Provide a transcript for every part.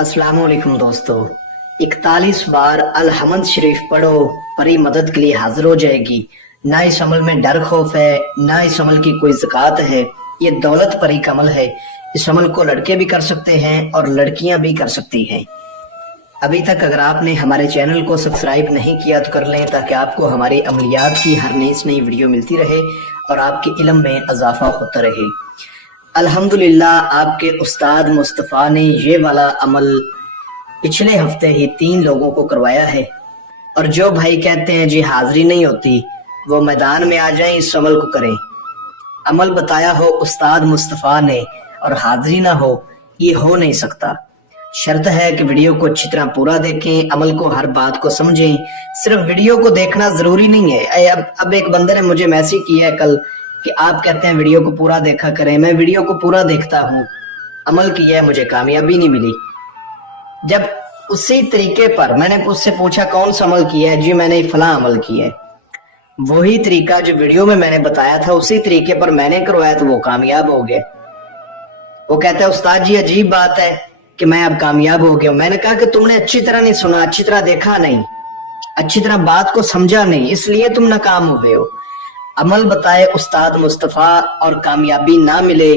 अस्सलामुअलैकुम दोस्तों, 41 बार अल-हम्द शरीफ पढ़ो, परी मदद के लिए हाजिर हो जाएगी। ना इस अमल में डर खौफ है, ना इस अमल की कोई ज़कात है। ये दौलत परी का अमल है। इस अमल को लड़के भी कर सकते हैं और लड़कियां भी कर सकती हैं। अभी तक अगर आपने हमारे चैनल को सब्सक्राइब नहीं किया तो कर लें, ताकि आपको हमारी अमलियात की हर नई वीडियो मिलती रहे और आपके इल्म में इजाफा होता रहे। अल्हम्दुलिल्लाह, आपके उस्ताद मुस्तफ़ा ने ये वाला अमल पिछले हफ्ते ही 3 लोगों को करवाया है। और जो भाई कहते हैं जी हाजिरी नहीं होती, वो मैदान में आ जाएं, इस अमल को करें। अमल बताया हो उस्ताद मुस्तफ़ा ने और हाजिरी ना हो, ये हो नहीं सकता। शर्त है कि वीडियो को अच्छी तरह पूरा देखें, अमल को हर बात को समझें। सिर्फ वीडियो को देखना जरूरी नहीं है। अब एक बंदे ने मुझे मैसेज किया है कल कि आप कहते हैं वीडियो को पूरा देखा करें। मैं वीडियो को पूरा देखता हूँ, अमल किया है, मुझे कामयाबी नहीं मिली। जब उसी तरीके पर मैंने उससे पूछा कौन सा अमल किया है, जी मैंने फलां अमल किया है, वही तरीका जो वीडियो में मैंने बताया था उसी तरीके पर मैंने करवाया तो वो कामयाब हो गए। वो कहता है उस्ताद जी अजीब बात है कि मैं अब कामयाब हो गया। मैंने कहा कि तुमने अच्छी तरह नहीं सुना, अच्छी तरह देखा नहीं, अच्छी तरह बात को समझा नहीं, इसलिए तुम नाकाम हुए हो। अमल बताए उस्ताद मुस्तफ़ा और कामयाबी ना मिले,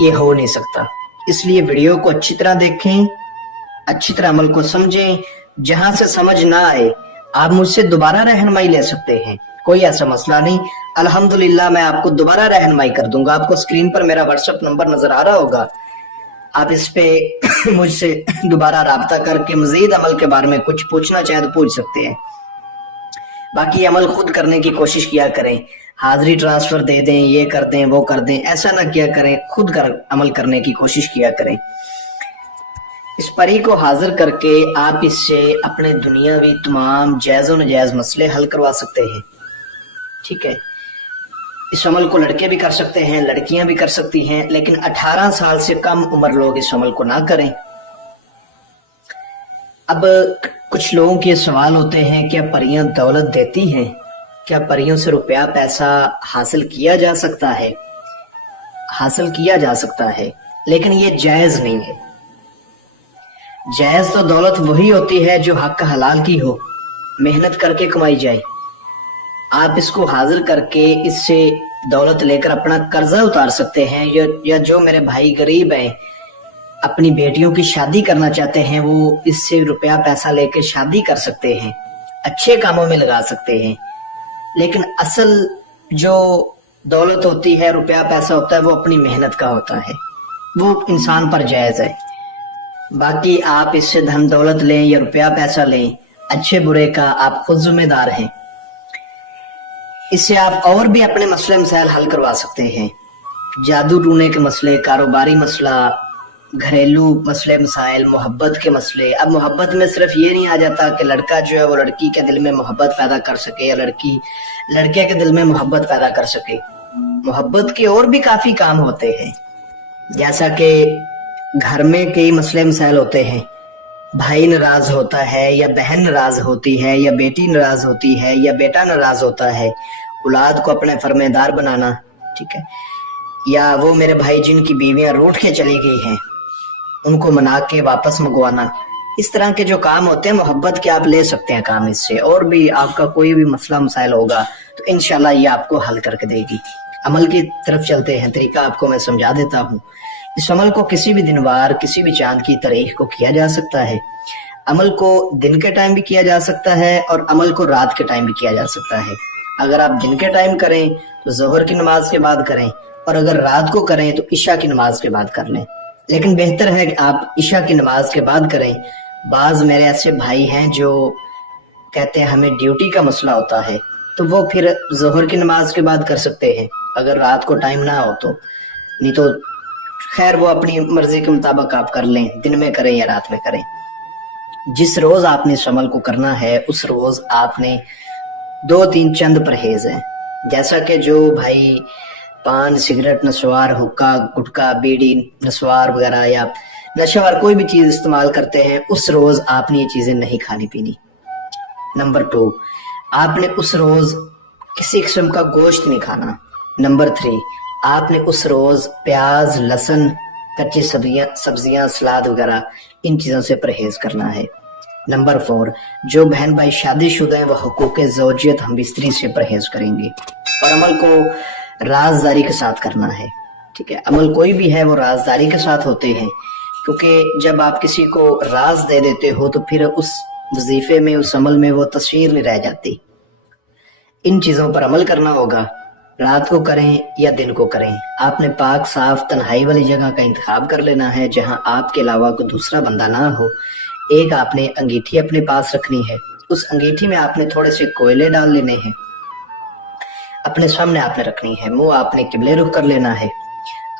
ये हो नहीं सकता। इसलिए वीडियो को अच्छी तरह देखें, अच्छी तरह अमल को समझें। जहां से समझ ना आए आप मुझसे दोबारा रहनुमाई ले सकते हैं, कोई ऐसा मसला नहीं। अल्हम्दुलिल्लाह मैं आपको दोबारा रहनुमाई कर दूंगा। आपको स्क्रीन पर मेरा व्हाट्सएप नंबर नजर आ रहा होगा, आप इस पे मुझसे दोबारा राब्ता करके मजीद अमल के बारे में कुछ पूछना चाहें तो पूछ सकते हैं। बाकी अमल खुद करने की कोशिश किया करें, हाजिरी ट्रांसफर दे दें, ये कर दें, वो कर दें, ऐसा ना किया करें। खुद अमल करने की कोशिश किया करें। इस परी को हाजिर करके आप इससे अपने दुनियावी तमाम जायज़ व नाजायज मसले हल करवा सकते हैं। ठीक है, इस अमल को लड़के भी कर सकते हैं, लड़कियां भी कर सकती हैं, लेकिन 18 साल से कम उम्र लोग इस अमल को ना करें। अब कुछ लोगों के सवाल होते हैं, क्या परियां दौलत देती हैं? क्या परियों से रुपया पैसा हासिल किया जा सकता है? हासिल किया जा सकता है, लेकिन ये जायज नहीं है। जायज तो दौलत वही होती है जो हक हलाल की हो, मेहनत करके कमाई जाए। आप इसको हाजिर करके इससे दौलत लेकर अपना कर्जा उतार सकते हैं, या जो मेरे भाई गरीब हैं अपनी बेटियों की शादी करना चाहते हैं, वो इससे रुपया पैसा लेकर शादी कर सकते हैं, अच्छे कामों में लगा सकते हैं। लेकिन असल जो दौलत होती है, रुपया पैसा होता है, वो अपनी मेहनत का होता है, वो इंसान पर जायज है। बाकी आप इससे धन दौलत लें या रुपया पैसा लें, अच्छे बुरे का आप खुद जिम्मेदार हैं। इससे आप और भी अपने मसले मसाइल हल करवा सकते हैं, जादू टूने के मसले, कारोबारी मसला, घरेलू मसले मसाइल, मोहब्बत के मसले। अब मोहब्बत में सिर्फ ये नहीं आ जाता कि लड़का जो है वो लड़की के दिल में मोहब्बत पैदा कर सके या लड़की लड़के के दिल में मोहब्बत पैदा कर सके। मोहब्बत के और भी काफी काम होते हैं, जैसा कि घर में कई मसले मसाइल होते हैं। भाई नाराज होता है या बहन नाराज होती है या बेटी नाराज होती है या बेटा नाराज होता है, औलाद को अपने फरमेदार बनाना, ठीक है, या वो मेरे भाई जिनकी बीवियां रूठ के चली गई हैं उनको मना के वापस मंगवाना। इस तरह के जो काम होते हैं मोहब्बत के, आप ले सकते हैं काम इससे। और भी आपका कोई भी मसला मसाइल होगा तो इंशाल्लाह ये आपको हल करके देगी। अमल की तरफ चलते हैं, तरीका आपको मैं समझा देता हूँ। इस अमल को किसी भी दिन वार, किसी भी चांद की तारीख को किया जा सकता है। अमल को दिन के टाइम भी किया जा सकता है और अमल को रात के टाइम भी किया जा सकता है। अगर आप दिन के टाइम करें तो जोहर की नमाज के बाद करें, और अगर रात को करें तो इशा की नमाज के बाद कर लें। लेकिन बेहतर है कि आप इशा की नमाज के बाद करें। बाज मेरे ऐसे भाई हैं जो कहते हैं हमें ड्यूटी का मसला होता है, तो वो फिर जोहर की नमाज के बाद कर सकते हैं, अगर रात को टाइम ना हो तो। नहीं तो खैर वो अपनी मर्जी के मुताबिक आप कर लें, दिन में करें या रात में करें। जिस रोज आपने इस अमल को करना है उस रोज आपने 2-3 चंद परहेज हैं, जैसा कि जो भाई पान, सिगरेट, नशवार, हुक्का, गुटखा, बीड़ी, नशवार वगैरह या नशवार कोई भी चीज इस्तेमाल करते हैं, उस रोज आपने ये चीजें नहीं खानी पीनी। नंबर 2, आपने उस रोज किसी किस्म का गोश्त नहीं खाना। नंबर 3, आपने उस रोज प्याज, लहसुन, कच्ची सब्जियां, सलाद वगैरह इन चीज़ों से परहेज करना है। नंबर 4, जो बहन भाई शादीशुदा हैं वो हुकूक ज़ौजियत हम बिस्तरी से परहेज करेंगे और अमल को राजदारी के साथ करना है। ठीक है, अमल कोई भी है वो राजदारी के साथ होते हैं, क्योंकि जब आप किसी को राज दे देते हो तो फिर उस वजीफे में, उस अमल में वो तस्वीर नहीं रह जाती। इन चीज़ों पर अमल करना होगा, रात को करें या दिन को करें। आपने पाक साफ तन्हाई वाली जगह का इंतखाब कर लेना है जहां आपके अलावा कोई दूसरा बंदा ना हो। एक आपने अंगीठी अपने पास रखनी है, उस अंगीठी में आपने थोड़े से कोयले डाल लेने हैं, अपने सामने आपने रखनी है, मुंह आपने किबले रुख कर लेना है।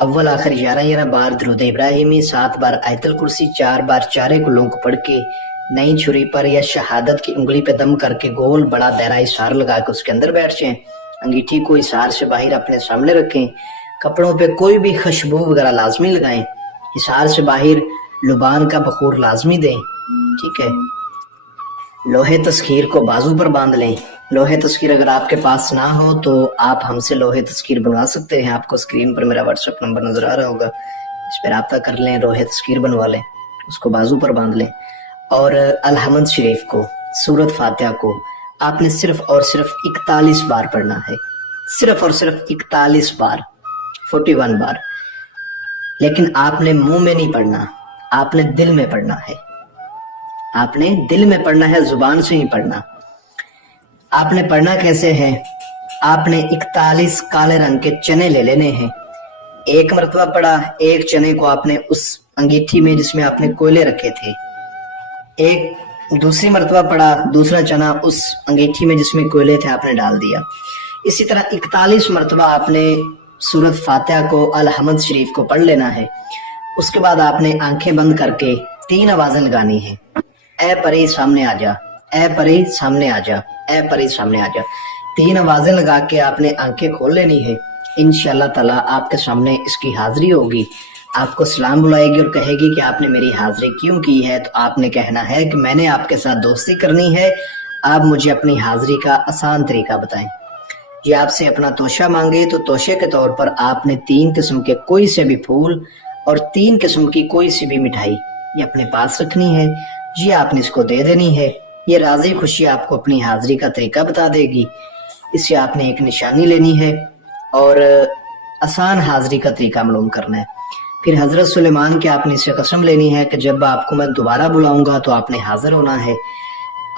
अव्वल आखिर 11 बार दरूद इब्राहिमी, 7 बार आयतल कुर्सी, 4 बार चारे कुलों को पढ़ के नई छुरी पर या शहादत की उंगली पे दम करके गोल बड़ा दायरा इशार लगा के उसके अंदर बैठ जाएं। अंगीठी को इशार से बाहर अपने सामने रखें। कपड़ों पे कोई भी खुशबू वगैरह लाजमी लगाएं। इशार से बाहर लुबान का बखूर लाजमी दें। ठीक है, लोहे तस्खीर को बाजू पर बांध लें। लोहे तस्खीर अगर आपके पास ना हो तो आप हमसे लोहे तस्खीर बनवा सकते हैं। आपको स्क्रीन पर मेरा व्हाट्सएप नंबर नजर आ रहा होगा, इस पर रब्ता कर लें, लोहे तस्खीर बनवा लें, उसको बाजू पर बांध लें। और अलहमद शरीफ को, सूरत फातिहा को आपने सिर्फ और सिर्फ 41 बार पढ़ना है, सिर्फ और सिर्फ 41 बार, 41 बार। लेकिन आपने मुंह में नहीं पढ़ना, आपने दिल में पढ़ना है। आपने दिल में पढ़ना है, जुबान से नहीं पढ़ना। आपने पढ़ना कैसे है? आपने 41 काले रंग के चने ले लेने हैं। एक मरतबा पढ़ा, एक चने को आपने उस अंगीठी में जिसमें आपने कोयले रखे थे, एक दूसरी मरतबा पढ़ा, दूसरा चना उस अंगीठी में जिसमें कोयले थे आपने डाल दिया। इसी तरह 41 मरतबा आपने सूरत फातिहा को, अलहमद शरीफ को पढ़ लेना है। उसके बाद आपने आंखें बंद करके 3 आवाजें लगानी है। ए परी सामने आ जा, ए परी सामने आ जा, ए परी सामने आ जा। 3 आवाजें लगा के आपने आंखें खोल लेनी है। इंशाअल्लाह ताला आपके सामने इसकी हाजिरी होगी। आपको सलाम बुलाएगी और कहेगी कि आपने मेरी हाजिरी क्यों की है। तो आपने कहना है कि मैंने आपके साथ दोस्ती करनी है, आप मुझे अपनी हाजिरी का आसान तरीका बताएं। ये आपसे अपना तोशा मांगे तो तोशे के तौर पर आपने 3 किस्म के कोई से भी फूल और 3 किस्म की कोई सी भी मिठाई ये अपने पास रखनी है। ये आपने इसको दे देनी है। ये राजी खुशी आपको अपनी हाजिरी का तरीका बता देगी। इससे आपने एक निशानी लेनी है और आसान हाजिरी का तरीका मालूम करना है। फिर हजरत सुलेमान के आपने इससे कसम लेनी है कि जब आपको मैं दोबारा बुलाऊंगा तो आपने हाजिर होना है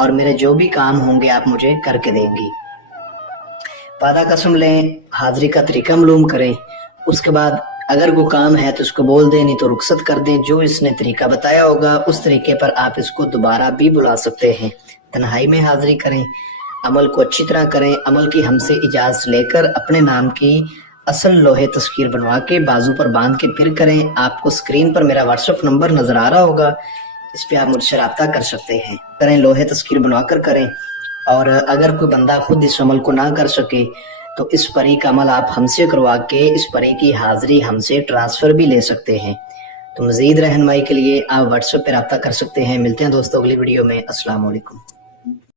और मेरे जो भी काम होंगे आप मुझे करके देंगी। वादा कसम लें, हाजिरी का तरीका मालूम करें। उसके बाद अगर कोई काम है तो उसको बोल दें, नहीं तो रुखसत कर दें। जो इसने तरीका बताया होगा उस तरीके पर आप इसको दोबारा भी बुला सकते हैं। तन्हाई में हाजिरी करें, अमल को अच्छी तरह करें। अमल की हमसे इजाजत लेकर अपने नाम की असल लोहे तस्वीर बनवा के बाजू पर बांध के फिर करें। आपको स्क्रीन पर मेरा व्हाट्सएप नंबर नजर आ रहा होगा, इस पे आप मुझसे रब्ता कर सकते हैं। करें, लोहे तस्वीर बनवा कर करें। और अगर कोई बंदा खुद इस अमल को ना कर सके तो इस परी का अमल आप हमसे करवा के इस परी की हाजिरी हमसे ट्रांसफर भी ले सकते हैं। तो मजीद रहनुमाई के लिए आप व्हाट्सएप पे रब्ता कर सकते हैं। मिलते हैं दोस्तों अगली वीडियो में। अस्सलाम वालेकुम।